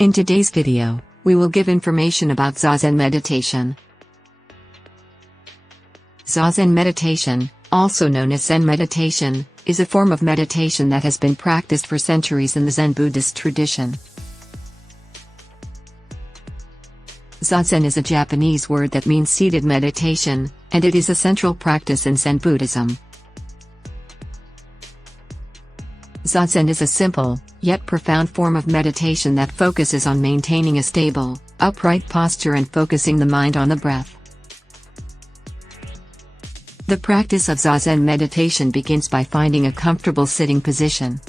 In today's video, we will give information about Zazen meditation. Zazen meditation, also known as Zen meditation, is a form of meditation that has been practiced for centuries in the Zen Buddhist tradition. Zazen is a Japanese word that means seated meditation, and it is a central practice in Zen Buddhism. Zazen is a simple, yet profound form of meditation that focuses on maintaining a stable, upright posture and focusing the mind on the breath. The practice of Zazen meditation begins by finding a comfortable sitting position.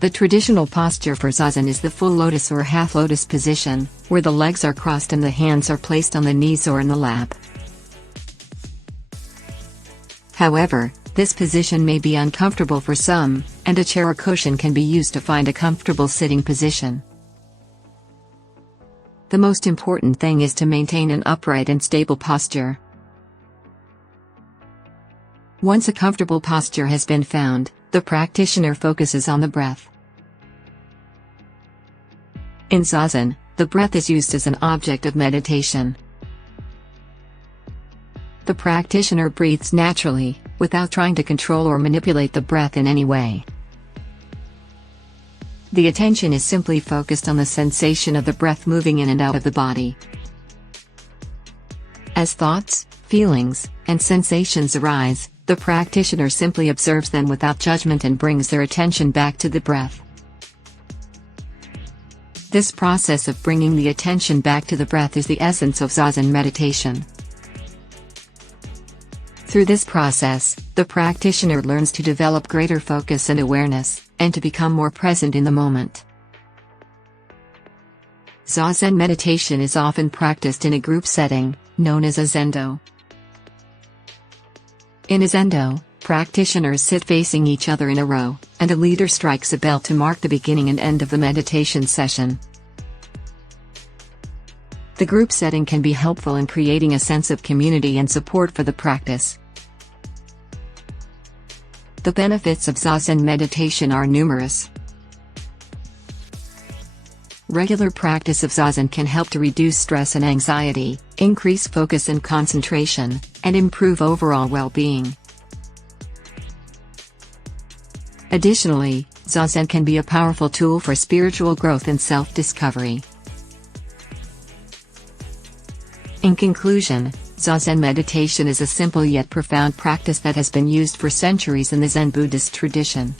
The traditional posture for Zazen is the full lotus or half lotus position, where the legs are crossed and the hands are placed on the knees or in the lap. However, this position may be uncomfortable for some, and a chair or cushion can be used to find a comfortable sitting position. The most important thing is to maintain an upright and stable posture. Once a comfortable posture has been found, the practitioner focuses on the breath. In Zazen, the breath is used as an object of meditation. The practitioner breathes naturally, without trying to control or manipulate the breath in any way. The attention is simply focused on the sensation of the breath moving in and out of the body. As thoughts, feelings, and sensations arise, the practitioner simply observes them without judgment and brings their attention back to the breath. This process of bringing the attention back to the breath is the essence of Zazen meditation. Through this process, the practitioner learns to develop greater focus and awareness, and to become more present in the moment. Zazen meditation is often practiced in a group setting, known as a zendo. In a zendo, practitioners sit facing each other in a row, and a leader strikes a bell to mark the beginning and end of the meditation session. The group setting can be helpful in creating a sense of community and support for the practice. The benefits of Zazen meditation are numerous. Regular practice of Zazen can help to reduce stress and anxiety, increase focus and concentration, and improve overall well-being. Additionally, Zazen can be a powerful tool for spiritual growth and self-discovery. In conclusion, Zazen meditation is a simple yet profound practice that has been used for centuries in the Zen Buddhist tradition.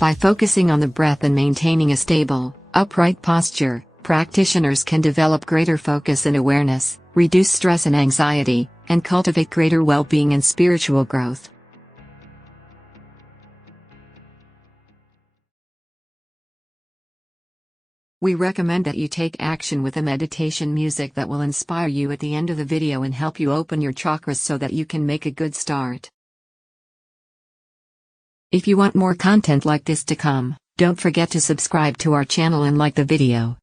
By focusing on the breath and maintaining a stable, upright posture, practitioners can develop greater focus and awareness, reduce stress and anxiety, and cultivate greater well-being and spiritual growth. We recommend that you take action with a meditation music that will inspire you at the end of the video and help you open your chakras so that you can make a good start. If you want more content like this to come, don't forget to subscribe to our channel and like the video.